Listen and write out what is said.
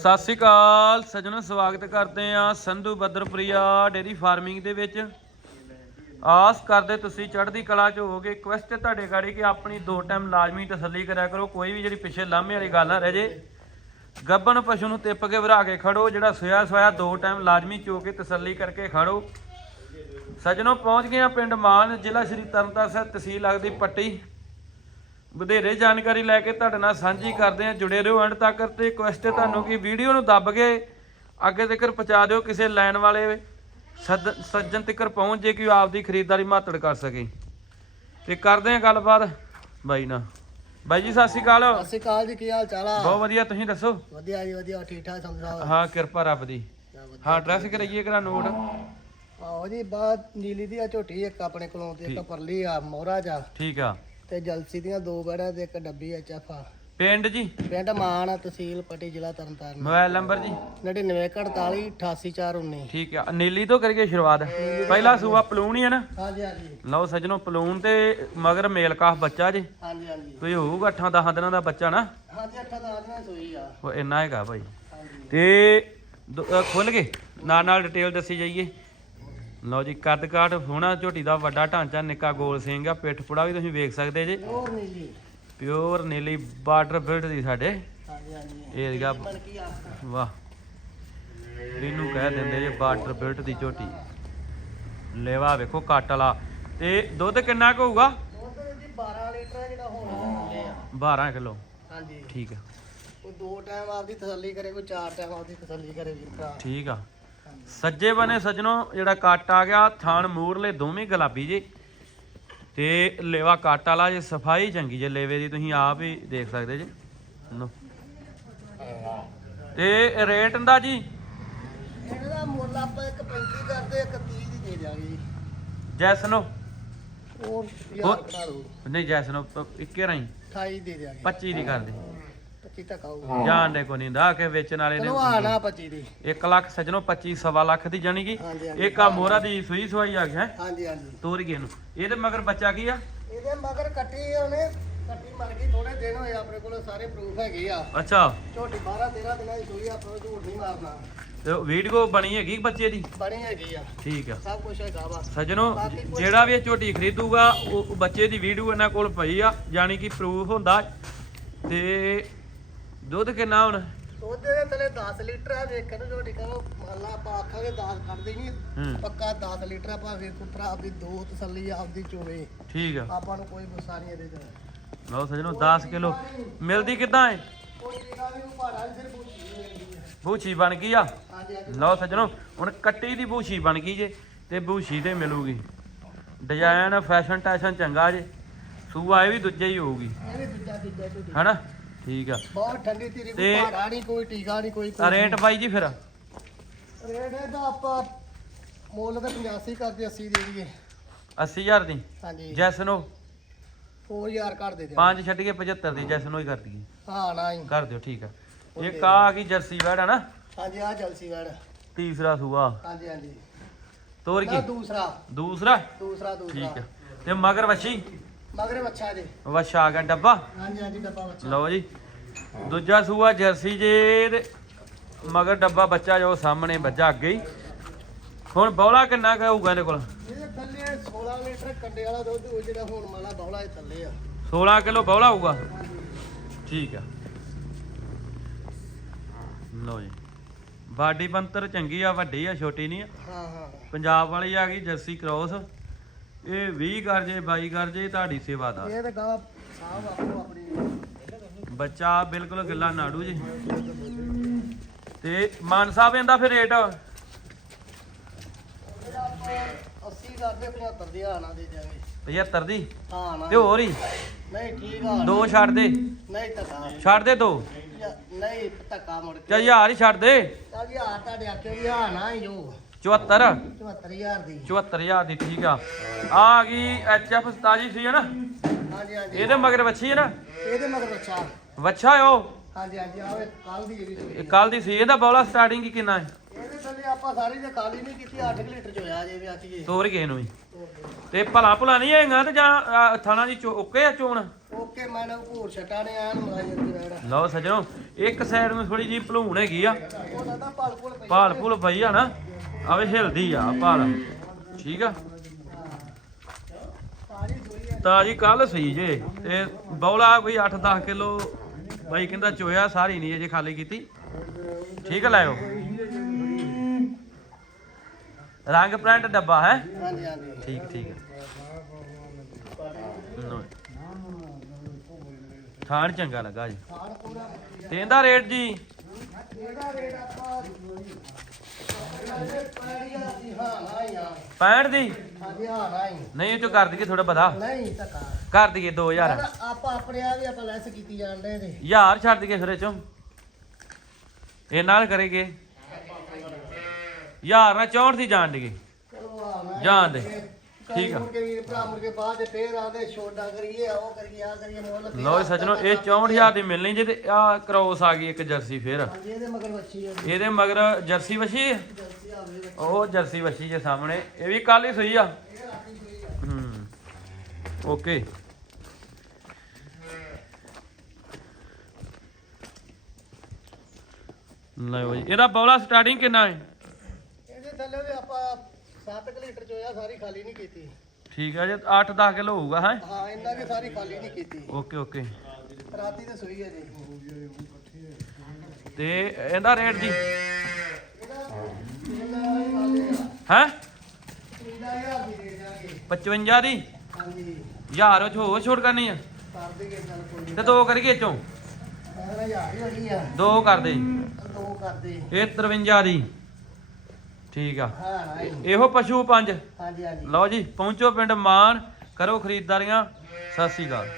ਸਤਿ ਸ਼੍ਰੀ ਅਕਾਲ, ਸੱਜਣੋ ਸਵਾਗਤ ਕਰਦੇ ਆ ਸੰਧੂ ਬੱਦਰਪ੍ਰਿਆ ਡੇਰੀ ਫਾਰਮਿੰਗ ਦੇ ਵਿੱਚ। ਆਸ ਕਰਦੇ ਤੁਸੀਂ ਚੜ੍ਹਦੀ ਕਲਾ ਚ ਹੋਵੋਗੇ। ਰਿਕਵੈਸਟ ਹੈ ਤੁਹਾਡੇ ਗਾੜੀ ਕਿ ਆਪਣੀ ਦੋ ਟਾਈਮ ਲਾਜ਼ਮੀ ਤਸੱਲੀ ਕਰਿਆ ਕਰੋ, ਕੋਈ ਵੀ ਜਿਹੜੀ ਪਿੱਛੇ ਲਾਮੇ ਵਾਲੀ ਗੱਲ ਨਾ ਰਹਿ ਜੇ। ਗੱਬਣ ਪਸ਼ੂ ਨੂੰ ਤਿੱਪ ਕੇ ਵਰਾ ਕੇ ਖੜੋ, ਜਿਹੜਾ ਸੋਇਆ ਸੋਇਆ ਦੋ ਟਾਈਮ ਲਾਜ਼ਮੀ ਚੋ ਕੇ ਤਸੱਲੀ ਕਰਕੇ ਖੜੋ। ਸੱਜਣੋ ਪਹੁੰਚ ਗਏ ਆ ਪਿੰਡ ਮਾਨ, ਜ਼ਿਲ੍ਹਾ ਸ਼੍ਰੀ ਤਰਨਤਾਰਨ ਸਾਹਿਬ, ਤਹਿਸੀਲ ਲੱਗਦੀ ਪੱਟੀ। ਵਧੇਰੇ ਜਾਣਕਾਰੀ ਲੈ ਕੇ ਤੁਹਾਡੇ ਨਾਲ ਸਾਂਝੀ ਕਰਦੇ ਹਾਂ। ਜੁੜੇ ਰਹੋ ਐਂਡ ਤੱਕ ਤੇ ਰਿਕੁਐਸਟ ਹੈ ਤੁਹਾਨੂੰ ਕਿ ਵੀਡੀਓ ਨੂੰ ਦੱਬ ਕੇ ਅੱਗੇ ਤੱਕ ਪਹੁੰਚਾ ਦਿਓ ਕਿਸੇ ਲੈਣ ਵਾਲੇ ਸੱਜਣ ਤੱਕ ਪਹੁੰਚ ਜੇ ਕਿ ਆਪਦੀ ਖਰੀਦਦਾਰੀ ਮਾਤੜ ਕਰ ਸਕੇ। ਤੇ ਕਰਦੇ ਹਾਂ ਗੱਲਬਾਤ। ਬਾਈ ਨਾਲ ਬਾਈ ਜੀ ਸਤਿ ਸ਼੍ਰੀ ਅਕਾਲ। ਸਤਿ ਸ਼੍ਰੀ ਅਕਾਲ ਜੀ ਕੀ ਹਾਲ ਚਾਲ ਆ? ਬਹੁਤ ਵਧੀਆ ਤੁਸੀਂ ਦੱਸੋ? ਵਧੀਆ ਜੀ ਵਧੀਆ ਠੀਕ ਠਾਕ ਸਮਝਾਓ ਹਾਂ ਕਿਰਪਾ ਰੱਬ ਦੀ। ਹਾਂ ਐਡਰੈਸ ਕਰਾਈਏ ਕਰਾ ਨੋਟ। ਆਓ ਜੀ ਬਾਅਦ ਨੀਲੀ ਦੀ ਆ ਝੋਟੀ ਇੱਕ ਆਪਣੇ ਕੋਲੋਂ ਤੇ ਇੱਕ। ਪਰਲੀ ਆ ਮੋਹਰਾ ਜਾ ਠੀਕ ਆ। ਤੇ ਜਲਸੀ ਦੀਆਂ ਦੋ ਬੈੜਾਂ ਤੇ ਇੱਕ ਡੱਬੀ ਐਚ ਐਫ ਆ ਪਿੰਡ ਜੀ? ਪਿੰਡ ਮਾਨ ਤਹਿਸੀਲ ਪੱਟੀ ਜ਼ਿਲ੍ਹਾ ਤਰਨਤਾਰਨ। ਮੋਬਾਈਲ ਨੰਬਰ ਜੀ? 9948 88419 ਠੀਕ ਆ। ਨੀਲੀ ਤੋਂ ਕਰੀਏ ਸ਼ੁਰੂਆਤ। ਪਹਿਲਾ ਸੂਆ ਪਲੂਣ ਹੀ ਹੈ ਨਾ? ਹਾਂਜੀ ਹਾਂਜੀ। ਲਓ ਸੱਜਣੋ ਪਲੂਣ ਤੇ ਮਗਰ ਮੇਲ ਕਾਫ ਬੱਚਾ ਜੇ। ਹਾਂਜੀ ਹਾਂਜੀ। ਕੋਈ ਹੋਊਗਾ 8-10 ਦਿਨਾਂ ਦਾ ਬੱਚਾ ਨਾ? ਹਾਂਜੀ ਅੱਠਾਂ ਦਾ ਆਦਮੀ ਸੋਈ ਆ। ਉਹ ਇੰਨਾ ਹੈਗਾ ਭਾਈ। ਤੇ ਖੁੱਲ ਗਏ? ਨਾਲ ਨਾਲ ਡਿਟੇਲ ਦੱਸੀ ਜਾਈਏ। ਲਓ ਜੀ ਕੱਦ ਕਾਠ ਹੋਣਾ ਝੋਟੀ ਦਾ ਵੱਡਾ ਢਾਂਚਾ ਨਿੱਕਾ ਗੋਲ ਸਿੰਘ ਆ ਪਿੱਠ ਪੁੜਾ ਵੀ ਤੁਸੀਂ ਵੇਖ ਸਕਦੇ ਜੇ। ਨੀਲੀ। ਪਿਓਰ ਨੀਲੀ ਬਾਰਡਰ ਬਿਲਡ ਦੀ ਸਾਡੇ। ਹਾਂਜੀ ਹਾਂਜੀ ਕੀ ਆ। ਵਾਹ। ਇਹਨੂੰ ਕਹਿ ਦਿੰਦੇ ਜੇ ਬਾਰਡਰ ਬਿਲਟ ਦੀ ਝੋਟੀ। ਲੇਵਾ ਵੇਖੋ ਕੱਟ ਵਾਲਾ। ਤੇ ਦੁੱਧ ਕਿੰਨਾ ਕੁ ਹੋਊਗਾ? ਉਹ ਤੇ ਜੀ 12 ਲੀਟਰ ਜਿਹੜਾ ਹੁਣ ਥੱਲੇ ਆ। 12 ਕਿਲੋ। ਹਾਂਜੀ। ਠੀਕ ਆ। ਕੋਈ ਦੋ ਟਾਈਮ ਆਪਦੀ ਤਸੱਲੀ ਕਰੇ ਕੋਈ ਚਾਰ ਟਾਈਮ ਆਪਦੀ ਤਸੱਲੀ ਕਰੇ ਵੀਰ ਭਰਾ। ਠੀਕ ਆ। ਸੱਜੇ ਬਨੇ ਸੱਜਣੋ ਜਿਹੜਾ ਕੱਟ ਆ ਗਿਆ ਥਾਣ ਮੂਰਲੇ ਦੋਵੇਂ ਗੁਲਾਬੀ ਜੇ। ਤੇ ਲੇਵਾ ਕੱਟ ਵਾਲਾ ਜੇ ਸਫ਼ਾਈ ਚੰਗੀ ਜੇ ਲੇਵੇ ਦੀ ਤੁਸੀਂ ਆਪ ਹੀ ਦੇਖ ਸਕਦੇ ਜੇ। ਤੇ ਰੇਟ ਦਾ ਜੀ? ਇਹਨਾਂ ਦਾ ਮੁੱਲ ਆਪਾਂ ਇੱਕ 35 ਕਰਦੇ ਇੱਕ 30 ਦੀ ਦੇ ਦਿਆਂਗੇ ਜੀ। ਜੈਸਨੋ। ਹੋਰ ਯਾਰ ਨਹੀਂ ਜੈਸਨੋ ਪ- ਇੱਕੇ ਰਾਈ 28 ਦੇ ਦਿਆਂਗੇ। 25 ਦੀ ਕਰ ਦੇ। 25 ਤੱਕ ਆਊਗਾ ਜਾਣ ਦੇ ਕੋ ਨਹੀਂ ਦਾ ਕੇ ਵੇਚਣ ਵਾਲੇ ਚਲੋ ਨੇ ਆ ਨਾ 25 ਦੀ। 1 ਲੱਖ ਸੱਜਣੋ 25 ਸਵਾ ਲੱਖ ਦੀ ਜਾਣੀ ਕਿ। ਹਾਂਜੀ, ਹਾਂਜੀ। ਇੱਕ ਆ ਮੋਹਰਾ ਦੀ ਸੂਈ ਸਵਾਈ ਆ ਗਿਆ। ਹਾਂਜੀ ਹਾਂਜੀ। ਤੋਰ ਗਏ ਨੂੰ ਇਹਦੇ ਮਗਰ ਬੱਚਾ ਕੀ ਆ? ਇਹਦੇ ਮਗਰ ਕੱਟੀ ਉਹਨੇ। ਕੱਟੀ ਮਰ ਗਈ ਥੋੜੇ ਦਿਨ ਹੋਏ ਆਪਣੇ ਕੋਲ ਸਾਰੇ ਪ੍ਰੂਫ ਹੈਗੇ ਆ। ਅੱਛਾ। ਝੋਟੀ 12 13 ਦਿਨਾਂ ਦੀ ਸੂਈ ਆ, ਆਪਾਂ ਨੂੰ ਝੂਠ ਨਹੀਂ ਮਾਰਨਾ। ਤੇ ਵੀਡੀਓ ਬਣੀ ਹੈਗੀ ਬੱਚੇ ਦੀ? ਬਣੀ ਹੈਗੀ ਆ। ਠੀਕ ਆ। ਸਭ ਕੁਝ ਹੈਗਾ ਵਾ। ਸੱਜਣੋ ਜਿਹੜਾ ਵੀ ਇਹ ਝੋਟੀ ਖਰੀਦੂਗਾ ਉਹ ਉਹ ਬੱਚੇ ਦੀ ਵੀਡੀਓ ਇਹਨਾਂ ਕੋਲ ਪਈ ਆ ਯਾਨੀ ਕਿ ਪ੍ਰੂਫ ਹੁੰਦਾ। ਤੇ ਦੁੱਧ ਕਿੰਨਾ ਹੁਣ? ਦੁੱਧ ਦੇ ਥੱਲੇ 10 ਲੀਟਰ ਆ ਵੇਖਣ ਝੋਟੀ ਕਹੋ ਮੰਨ ਲਾ ਆਪਾਂ ਆਖਾਂਗੇ 10 ਕੱਢਦੇ ਨਹੀਂ। ਹੂੰ। ਪੱਕਾ 10 ਲੀਟਰ ਆਪਾਂ ਵੇਖੋ ਭਰਾ ਆਪਦੀ ਦੋ ਤਸੱਲੀ ਆਪਦੀ ਚੋਵੇ। ਠੀਕ ਆ। ਆਪਾਂ ਨੂੰ ਕੋਈ ਗੁੱਸਾ ਨਹੀਂ ਇਹਦੇ ਤੇ। ਲਓ ਸੱਜਣੋ 10 ਕਿਲੋ। ਮਿਲਦੀ ਕਿੱਦਾਂ ਏ? ਕੋਈ ਤਰੀਕਾ ਨਹੀਂ ਉਹ ਭਾੜਾ ਵੀ ਸਿਰਫ ਉੱਚੀ ਮਿਲਦੀ ਆ। ਬੂਛੀ ਬਣ ਗਈ ਆ? ਹਾਂਜੀ ਹਾਂਜੀ। ਲਓ ਸੱਜਣੋ ਹੁਣ ਕੱਟੀ ਦੀ ਬੂਛੀ ਬਣ ਗਈ ਜੇ ਤੇ ਬੂਛੀ ਤੇ ਮਿਲੂਗੀ। ਡਿਜ਼ਾਈਨ ਫੈਸ਼ਨ ਟੈਸ਼ਨ ਚੰਗਾ ਜੇ। ਸੂਆ ਇਹ ਵੀ ਦੂਜੇ ਹੀ ਹੋਊਗੀ। ਇਹ ਵੀ ਦੂਜਾ ਹਨਾ? ਠੀਕ ਆ। ਬਹੁਤ ਠੰਡੀ ਤੇਰੀ ਕੋਈ ਤੇ- ਭਾੜਾ ਨਹੀਂ ਕੋਈ ਟੀਕਾ ਨਹੀਂ ਕੋਈ ਆ ਰੇਟ ਬਾਈ ਜੀ ਫਿਰ? ਰੇਟ ਇਹਦਾ ਆਪਾਂ ਮੁੱਲ ਤਾਂ 85 ਕਰਦੇ 80 ਦੇ ਦਈਏ। 80000 ਦੀ? ਹਾਂਜੀ। ਜੈਸਨੋ? 4000 ਕਰ ਦੇ ਦੇ 5 ਛੱਡ ਕੇ 75 ਦੀ ਜੈਸਨੋ ਹੀ ਕਰ ਦਈਏ। ਹਾਂ ਨਾ ਹੀ। ਕਰ ਦਿਓ ਠੀਕ ਆ। ਆ ਆ ਗਈ ਜਰਸੀ ਆ ਨਾ ਹਾਂਜੀ ਆ ਜਲਸੀ ਵੜ। ਤੀਸਰਾ ਸੂਆ। ਹਾਂਜੀ ਹਾਂਜੀ। ਤੋਰ ਨਾ ਕੀ ਦੂਸਰਾ। ਦੂਸਰਾ? ਦੂਸਰਾ ਦੂਸਰਾ। ਠੀਕ ਆ। ਤੇ ਮਗਰ ਵੱਛੀ ਮਗਰੇ ਬੱਚਾ ਜੀ। ਵੱਛਾ ਆ ਗਿਆ ਡੱਬਾ? ਹਾਂਜੀ ਹਾਂਜੀ ਡੱਬਾ ਬੱਚਾ ਲਓ ਜੀ। ਦੂਜਾ ਸੂਆ ਜਰਸੀ ਜੇ ਤੇ ਮਗਰ ਡੱਬਾ ਬੱਚਾ ਜੋ ਸਾਹਮਣੇ ਬੱਚਾ ਅੱਗੇ ਹੀ। ਹੁਣ ਬੌਲਾ ਕਿੰਨਾ ਕੁ ਹੋਊਗਾ ਇਹਦੇ ਕੋਲ? ਇਹਦੇ ਥੱਲੇ 16 ਲੀਟਰ ਕੰਡੇ ਵਾਲਾ ਦੁੱਧ ਉਹ ਜਿਹੜਾ ਹੁਣ ਮਾਲਾ ਬੌਲਾ ਇਹ ਥੱਲੇ ਆ। 16 ਕਿਲੋ ਬੌਲਾ ਹੋਊਗਾ? ਠੀਕ ਆ। ਲਓ ਜੀ। ਬਾਡੀ ਬੰਤਰ ਚੰਗੀ ਆ ਵੱਡੀ ਆ ਛੋਟੀ ਨਹੀਂ ਆ। ਹਾਂ ਹਾਂ। ਪੰਜਾਬ ਵਾਲੀ ਆ ਗਈ ਜਰਸੀ ਕ੍ਰੋਸ। ਇਹ 20 ਕਰ ਜੇ 22 ਕਰ ਜੇ ਤੁਹਾਡੀ ਸੇਵਾ ਦਾ। ਇਹ ਤਾਂ ਗਾ ਸਾਹ ਆਪੋ ਆਪਣੀ। ਬੱਚਾ ਬਿਲਕੁਲ ਗਿੱਲਾ ਨਾੜੂ ਜੀ। ਤੇ ਮਾਨ ਸਾਹਿਬ ਇਹਦਾ ਫਿਰ ਰੇਟ? ਇਹਦਾ ਆਪਾਂ 80 ਕਰਦੇ 75 ਦੀ ਆਣਾ ਦੇ ਜਾਵੇ 75 ਦੀ? ਹਾਂ ਨਾ ਤੇ ਹੋਰ ਹੀ? ਨਹੀਂ ਠੀਕ ਆ ਦੋ ਛੱਡ ਦੇ। ਨਹੀਂ ਧੱਕਾ। ਛੱਡ ਦੇ ਦੋ। ਨਹੀਂ ਧੱਕਾ ਮੁੜ ਕੇ। ਹਜ਼ਾਰ ਹੀ ਛੱਡ ਦੇ। ਚੱਲ ਯਾਰ ਤੁਹਾਡੇ ਆਖੇ ਵੀ ਨਾ ਹੀ ਜੋ 74 74000 ਦੀ। 74000 ਦੀ ਠੀਕ ਆ। ਆ ਆ ਗਈ ਐਚਐਫ 27 ਸੀ ਹੈ ਨਾ? ਹਾਂਜੀ ਹਾਂਜੀ। ਇਹਦੇ ਮਗਰ ਵੱਛੀ ਹੈ ਨਾ? ਇਹਦੇ ਮਗਰ ਬੱਚਾ ਵੱਛਾ ਉਹ? ਹਾਂਜੀ ਹਾਂਜੀ ਆਵੇ ਕੱਲ ਦੀ ਜਿਹੜੀ ਇਹ ਕੱਲ ਦੀ ਸੀ। ਇਹਦਾ ਬੌਲਾ ਸਟਾਰਟਿੰਗ ਹੀ ਕਿੰਨਾ ਹੈ? ਇਹਦੇ ਥੱਲੇ ਆਪਾਂ ਸਾਰੀ ਤੇ ਖਾਲੀ ਨਹੀਂ ਕੀਤੀ 8 ਲੀਟਰ ਚ ਹੋਇਆ ਜੇ ਵੀ ਆਖੀਏ ਤੋਰ ਗਏ ਨੂੰ ਵੀ। ਤੇ ਭਲਾ ਭੁਲਾ ਨਹੀਂ ਹੈਗਾ ਤੇ ਜਾਂ ਅ, ਥਾਣਾ ਦੀ ਚੋ ਓਕੇ ਆ ਚੋਣ? ਓਕੇ ਮੈਂ ਨਾ ਘੂਰ ਛਟਾ ਨੇ ਆਣ ਮਲਾਈ ਜਾਂਦੀ ਵੈੜ ਲਓ ਸੱਜਣੋ ਇੱਕ ਸਾਈਡ ਨੂੰ ਥੋੜੀ ਜੀ ਭਲੂਣ ਹੈਗੀ ਆ। ਪਾਲ ਕੋਲ ਪਈ ਭਾਲ ਭੁਲ ਪਈ ਆ ਨਾ। ਆਵੇ ਹਿਲਦੀ ਆ ਭਾਲ ਠੀਕ ਆ? ਸਾਰੀ ਸੂਈ ਤਾਜੀ ਕੱਲ ਸਹੀ ਜੇ। ਤੇ ਬੌਲਾ ਕੋਈ 8-10 ਕਿਲੋ, ਬਾਈ ਕਹਿੰਦਾ ਚੋਇਆ ਸਾਰੀ ਨਹੀਂ ਅਜੇ ਖਾਲੀ ਕੀਤੀ। ਠੀਕ ਆ ਲਾਇਓ ਰੰਗ ਪ੍ਰਿੰਟ ਡੱਬਾ ਹੈ? ਹਾਂਜੀ ਹਾਂਜੀ ਠੀਕ ਠੀਕ ਲਓ। ਥਾਣ ਚੰਗਾ ਲੱਗਾ ਜੀ। ਤੇ ਇਹਦਾ ਰੇਟ ਜੀ? ਇਹਦਾ ਰੇਟ ਆਪਾਂ 65 ਦੀ? ਨਹੀਂ ਇਹ ਚੋਂ ਕਰ ਦਈਏ ਥੋੜਾ ਬਤਾ ਨਹੀਂ ਧੱਕਾ ਕਰ ਦਈਏ 2000 ਆਪਾਂ ਆਪਣੇ ਆ ਵੀ ਆਪਾਂ ਲੈਸ ਕੀਤੀ ਜਾਂਦੇ ਨੇ ਯਾਰ ਛੱਡ ਦਈਏ ਫਿਰ ਇਹ ਚੋਂ। ਇਹ ਨਾਲ ਕਰੇਗੇ। ਯਾਰ ਨਾ 64 ਦੀ ਜਾਣ ਮੈਂ ਜਾਣ ਦੇ। ਠੀਕ ਆ। ਜੀ ਸੱਜਣੋ ਇਹ 64000 ਦੀ ਮਿਲਣੀ ਜੇ ਤੇ ਆ ਕ੍ਰੋਸ ਆ ਗਈ ਇੱਕ ਜਰਸੀ ਫੇਰ। ਇਹਦੇ ਮਗਰ ਵੱਛੀ ਹੈ ਇਹਦੇ ਮਗਰ ਜਰਸੀ ਵਛੀ ਹੈ। ਉਹ ਜਰਸੀ ਵਛੀ ਜੇ ਸਾਹਮਣੇ ਇਹ ਵੀ ਕੱਲ ਹੀ ਸੂਈ ਆ। ਹੂੰ ਓਕੇ। ਲਓ ਜੀ ਇਹਦਾ ਬੌਲਾ ਸਟਾਰਟਿੰਗ ਕਿੰਨਾ ਹੈ? ਇਹਦੇ ਥੱਲੇ ਵੀ ਆਪਾਂ 7 ਲੀਟਰ ਚੋਇਆ ਸਾਰੀ ਖਾਲੀ ਨਹੀਂ ਕੀਤੀ। ਠੀਕ ਹੈ ਜੀ 8-10 ਕਿਲੋ ਹੋਊਗਾ ਹੈ? ਹਾਂ ਇੰਨਾ ਕਿ ਸਾਰੀ ਖਾਲੀ ਨਹੀਂ ਕੀਤੀ। Okay okay. ਰਾਤੀ ਤੇ ਸੂਈ ਹੈ ਜੀ। ਤੇ ਇਹਦਾ ਰੇਟ ਜੀ ਇਹਦਾ ਇਹਦਾ ਹੈ? ਹਜ਼ਾਰ ਦੀ ਦੇ? ਦਿਆਂਗੇ 55 ਦੀ ਹਾਂਜੀ 'ਚ ਹੋਰ ਛੋਟ ਕਰਨੀ ਆ? ਕਰ ਦੇਗੇ ਚੱਲ ਕੋਈ। ਨਹੀਂ ਤੇ ਦੋ ਕਰੀਏ ਚੋਂ ਅਗਰ ਹਜ਼ਾਰ ਹੀ ਹੋਣੀ ਆ। ਦੋ ਕਰ ਦੇ। ਦੋ ਕਰ ਦੇ। ਇਹ 53 ਦੀ। ਠੀਕ ਆ। ਹਾਂ। ਇਹੋ ਪਸ਼ੂ ਪੰਜ। ਹਾਂਜੀ ਹਾਂਜੀ। ਲਓ ਜੀ ਪਹੁੰਚੋ ਪਿੰਡ ਮਾਨ। ਕਰੋ ਖਰੀਦਦਾਰੀਆਂ। ਸਤਿ ਸ੍ਰੀ ਅਕਾਲ।